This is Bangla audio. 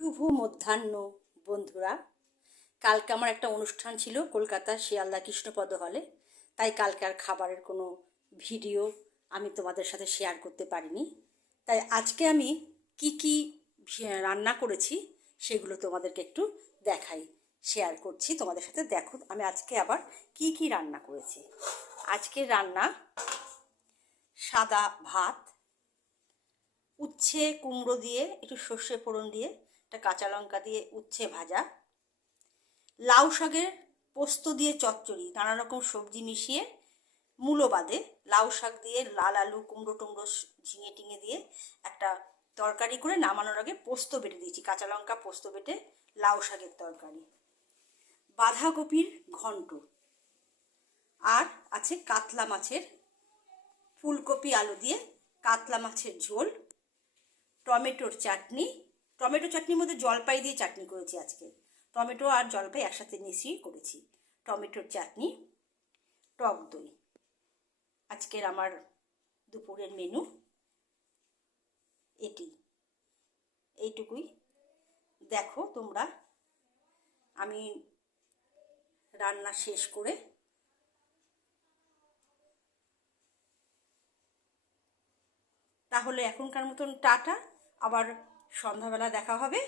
শুভ মধ্যাহ্ন বন্ধুরা। কালকে আমার একটা অনুষ্ঠান ছিল কলকাতার শিয়ালদা কৃষ্ণপদ হলে, তাই কালকে আর খাবারের কোনো ভিডিও আমি তোমাদের সাথে শেয়ার করতে পারিনি। তাই আজকে আমি কি রান্না করেছি সেগুলো তোমাদেরকে একটু দেখাই, শেয়ার করছি তোমাদের সাথে। দেখো আমি আজকে আবার কি রান্না করেছি। আজকে রান্না সাদা ভাত, উচ্ছে কুমড়ো দিয়ে একটু সর্ষে ফোড়ন দিয়ে, একটা কাঁচা লঙ্কা দিয়ে উচ্ছে ভাজা, লাউ শাকের পোস্ত দিয়ে চচ্চড়ি, নানা রকম সবজি মিশিয়ে মূলো বাদে লাউ শাক দিয়ে, লাল আলু কুমড়ো টুমড়ো ঝিঙে টিঙে দিয়ে একটা তরকারি করে নামানোর আগে পোস্ত বেটে দিয়েছি, কাঁচা লঙ্কা পোস্ত বেটে লাউ শাকের তরকারি, বাঁধাকপির ঘন্ট, আর আছে কাতলা মাছের, ফুলকপি আলু দিয়ে কাতলা মাছের ঝোল, টমেটোর চাটনি। টমেটো চাটনির মধ্যে জলপাই দিয়ে চাটনি করেছি আজকে, টমেটো আর জলপাই একসাথে মিশিয়ে করেছি। টমেটোর চাটনি, টক দই। আজকের আমার দুপুরের মেনু এইটুকুই। দেখো তোমরা, আমি রান্না শেষ করে তাহলে এখনকার মতন টাটা, আবার সন্ধ্যাবেলা দেখা হবে।